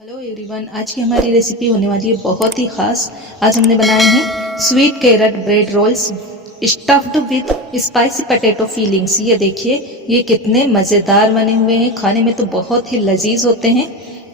Hello everyone, आज की हमारी रेसिपी होने वाली है बहुत ही ख़ास। आज हमने बनाए हैं sweet carrot bread rolls stuffed with spicy potato fillings. ये देखिए, ये कितने मज़ेदार बने हुए हैं। खाने में तो बहुत ही लजीज होते हैं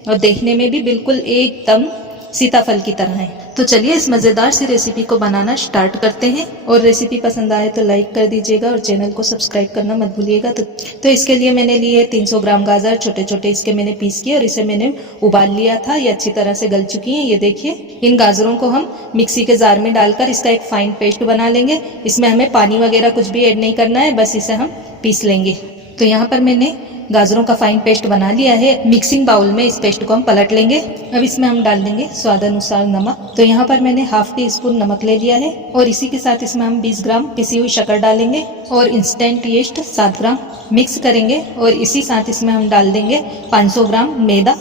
और देखने में भी बिल्कुल एकदम सीताफल की तरह है। तो चलिए इस मज़ेदार सी रेसिपी को बनाना स्टार्ट करते हैं। और रेसिपी पसंद आए तो लाइक कर दीजिएगा और चैनल को सब्सक्राइब करना मत भूलिएगा। तो इसके लिए मैंने लिए 300 ग्राम गाजर, छोटे छोटे इसके मैंने पीस किए और इसे मैंने उबाल लिया था। ये अच्छी तरह से गल चुकी हैं। ये देखिए, इन गाजरों को हम मिक्सी के जार में डालकर इसका एक फाइन पेस्ट बना लेंगे। इसमें हमें पानी वगैरह कुछ भी ऐड नहीं करना है, बस इसे हम पीस लेंगे। तो यहाँ पर मैंने गाजरों का फाइन पेस्ट बना लिया है। मिक्सिंग बाउल में इस पेस्ट को हम पलट लेंगे। अब इसमें हम डाल देंगे स्वाद अनुसार नमक। तो यहाँ पर मैंने हाफ टी स्पून नमक ले लिया है और इसी के साथ इसमें हम 20 ग्राम पिसी हुई शक्कर डालेंगे और इंस्टेंट यीस्ट 7 ग्राम मिक्स करेंगे। और इसी साथ इसमें हम डाल देंगे 500 ग्राम मैदा।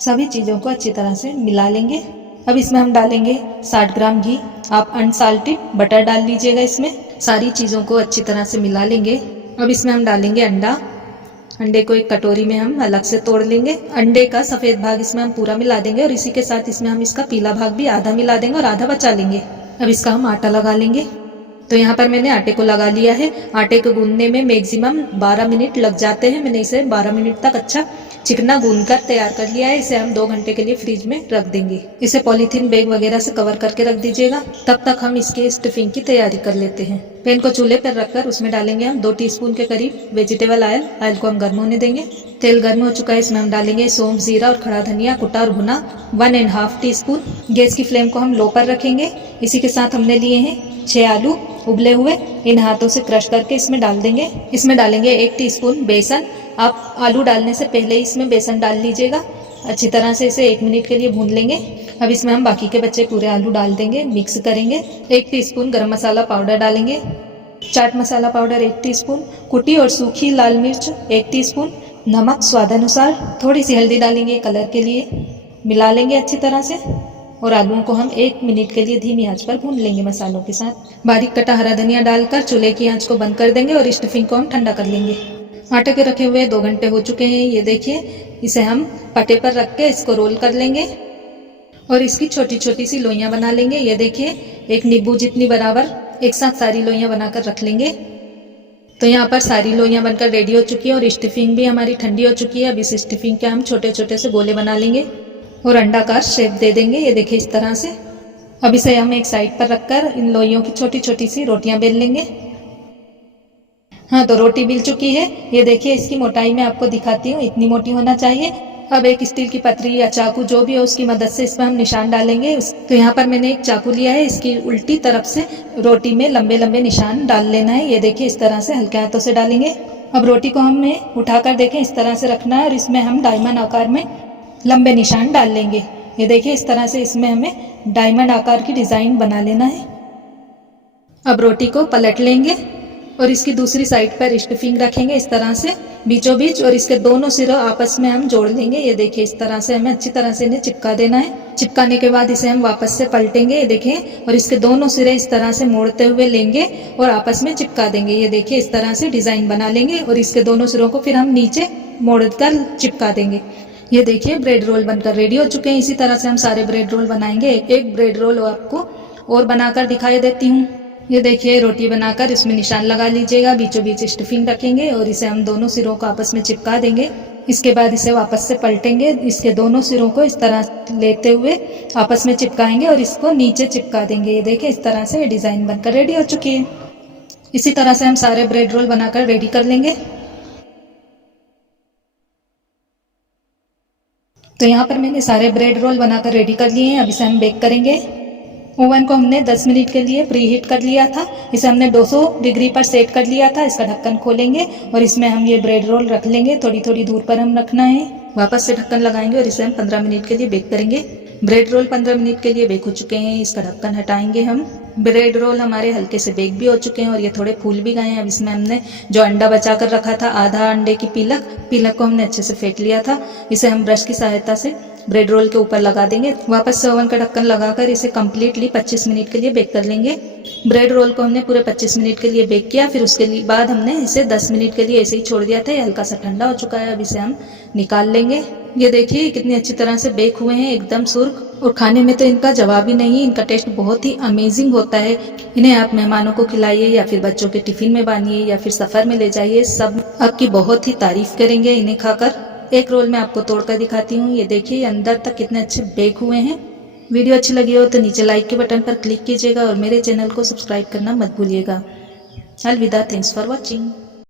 सभी चीज़ों को अच्छी तरह से मिला लेंगे। अब इसमें हम डालेंगे 60 ग्राम घी। आप अनसाल्टेड बटर डाल लीजिएगा। इसमें सारी चीज़ों को अच्छी तरह से मिला लेंगे। अब इसमें हम डालेंगे अंडा। अंडे को एक कटोरी में हम अलग से तोड़ लेंगे। अंडे का सफ़ेद भाग इसमें हम पूरा मिला देंगे और इसी के साथ इसमें हम इसका पीला भाग भी आधा मिला देंगे और आधा बचा लेंगे। अब इसका हम आटा लगा लेंगे। तो यहाँ पर मैंने आटे को लगा लिया है। आटे को गूंदने में मैक्सिमम 12 मिनट लग जाते हैं। मैंने इसे 12 मिनट तक अच्छा चिकना गूंद कर तैयार कर लिया है। इसे हम 2 घंटे के लिए फ्रिज में रख देंगे। इसे पॉलीथीन बैग वगैरह से कवर करके रख दीजिएगा। तब तक हम इसके स्टफिंग की तैयारी कर लेते हैं। पैन को चूल्हे पर रखकर उसमें डालेंगे हम 2 टीस्पून के करीब वेजिटेबल ऑयल। ऑयल को हम गर्म होने देंगे। तेल गर्म हो चुका है। इसमें हम डालेंगे सौंफ, जीरा और खड़ा धनिया कुटा और भुना 1.5 टीस्पून। गैस की फ्लेम को हम लो पर रखेंगे। इसी के साथ हमने लिए हैं 6 आलू उबले हुए। इन हाथों से क्रश करके इसमें डाल देंगे। इसमें डालेंगे 1 टीस्पून बेसन। आप आलू डालने से पहले ही इसमें बेसन डाल लीजिएगा। अच्छी तरह से इसे 1 मिनट के लिए भून लेंगे। अब इसमें हम बाकी के बचे पूरे आलू डाल देंगे, मिक्स करेंगे। 1 टीस्पून गरम मसाला पाउडर डालेंगे। Chaat masala powder 1 teaspoon. कुटी और सूखी लाल मिर्च 1 टीस्पून। नमक स्वाद अनुसार। थोड़ी सी हल्दी डालेंगे कलर के लिए। मिला लेंगे अच्छी तरह से और आलूओं को हम 1 मिनट के लिए धीमी आंच पर भून लेंगे मसालों के साथ। बारीक कटा हरा धनिया डालकर चूल्हे की आंच को बंद कर देंगे और स्टफिंग को हम ठंडा कर लेंगे। आटे के रखे हुए 2 घंटे हो चुके हैं। ये देखिए, इसे हम पटे पर रख के इसको रोल कर लेंगे और इसकी छोटी छोटी सी लोइयां बना लेंगे। ये देखिए, एक नींबू जितनी बराबर एक साथ सारी लोइयां बनाकर रख लेंगे। तो यहाँ पर सारी लोइयां बनकर रेडी हो चुकी है और स्टफिंग भी हमारी ठंडी हो चुकी है। अब इस स्टफिंग के हम छोटे छोटे से गोले बना लेंगे और अंडाकार शेप दे देंगे। ये देखिए इस तरह से। अब इसे हम एक साइड पर रखकर इन लोइयों की छोटी छोटी सी रोटियां बेल लेंगे। हाँ, तो रोटी बिल चुकी है। ये देखिए, इसकी मोटाई मैं आपको दिखाती हूँ, इतनी मोटी होना चाहिए। अब एक स्टील की पतरी या चाकू जो भी हो उसकी मदद से इसमें हम निशान डालेंगे। तो यहाँ पर मैंने एक चाकू लिया है। इसकी उल्टी तरफ से रोटी में लंबे लंबे निशान डाल लेना है। ये देखिए इस तरह से हल्के हाथों से डालेंगे। अब रोटी को हमें उठाकर देखें, इस तरह से रखना है और इसमें हम डायमंड आकार में लंबे निशान डाल लेंगे। ये देखिए इस तरह से इसमें हमें डायमंड आकार की डिज़ाइन बना लेना है। अब रोटी को पलट लेंगे और इसकी दूसरी साइड पर स्टफिंग रखेंगे इस तरह से बीचों बीच और इसके दोनों सिरों आपस में हम जोड़ लेंगे। ये देखिए इस तरह से हमें अच्छी तरह से इन्हें चिपका देना है। चिपकाने के बाद इसे हम वापस से पलटेंगे। ये देखिए, और इसके दोनों सिरे इस तरह से मोड़ते हुए लेंगे और आपस में चिपका देंगे। ये देखिए इस तरह से डिज़ाइन बना लेंगे और इसके दोनों सिरों को फिर हम नीचे मोड़कर चिपका देंगे। ये देखिए, ब्रेड रोल बनकर रेडी हो चुके हैं। इसी तरह से हम सारे ब्रेड रोल बनाएंगे। एक ब्रेड रोल आपको और बनाकर दिखाई देती हूँ। ये देखिए, रोटी बनाकर इसमें निशान लगा लीजिएगा। बीचों बीच स्टफिंग रखेंगे और इसे हम दोनों सिरों को आपस में चिपका देंगे। इसके बाद इसे वापस से पलटेंगे। इसके दोनों सिरों को इस तरह लेते हुए आपस में चिपकाएंगे और इसको नीचे चिपका देंगे। ये देखिए इस तरह से डिज़ाइन बनकर रेडी हो चुकी है। इसी तरह से हम सारे ब्रेड रोल बनाकर रेडी कर लेंगे। तो यहाँ पर मैंने सारे ब्रेड रोल बनाकर रेडी कर लिए हैं। अब इसे हम बेक करेंगे। ओवन को हमने 10 मिनट के लिए प्री हीट कर लिया था। इसे हमने 200 डिग्री पर सेट कर लिया था। इसका ढक्कन खोलेंगे और इसमें हम ये ब्रेड रोल रख लेंगे। थोड़ी थोड़ी दूर पर हम रखना है। वापस से ढक्कन लगाएंगे और इसे हम 15 मिनट के लिए बेक करेंगे। ब्रेड रोल 15 मिनट के लिए बेक हो चुके हैं। इसका ढक्कन हटाएंगे हम। ब्रेड रोल हमारे हल्के से बेक भी हो चुके हैं और ये थोड़े फूल भी गए हैं। अब इसमें हमने जो अंडा बचा कर रखा था, आधा अंडे की पीलक को हमने अच्छे से फेंट लिया था। इसे हम ब्रश की सहायता से ब्रेड रोल के ऊपर लगा देंगे। वापस से ओवन का ढक्कन लगाकर इसे कम्प्लीटली 25 मिनट के लिए बेक कर लेंगे। ब्रेड रोल को हमने पूरे 25 मिनट के लिए बेक किया। फिर उसके बाद हमने इसे 10 मिनट के लिए ऐसे ही छोड़ दिया था। ये हल्का सा ठंडा हो चुका है। अब इसे हम निकाल लेंगे। ये देखिए कितनी अच्छी तरह से बेक हुए हैं, एकदम सुर्ख। और खाने में तो इनका जवाब ही नहीं, इनका टेस्ट बहुत ही अमेजिंग होता है। इन्हें आप मेहमानों को खिलाइए या फिर बच्चों के टिफिन में बांधिए या फिर सफर में ले जाइए, सब आपकी बहुत ही तारीफ करेंगे इन्हें खाकर। एक रोल में आपको तोड़कर दिखाती हूँ। ये देखिए अंदर तक कितने अच्छे बेक हुए हैं। वीडियो अच्छी लगी हो तो नीचे लाइक के बटन पर क्लिक कीजिएगा और मेरे चैनल को सब्सक्राइब करना मत भूलिएगा। अलविदा, थैंक्स फॉर वॉचिंग।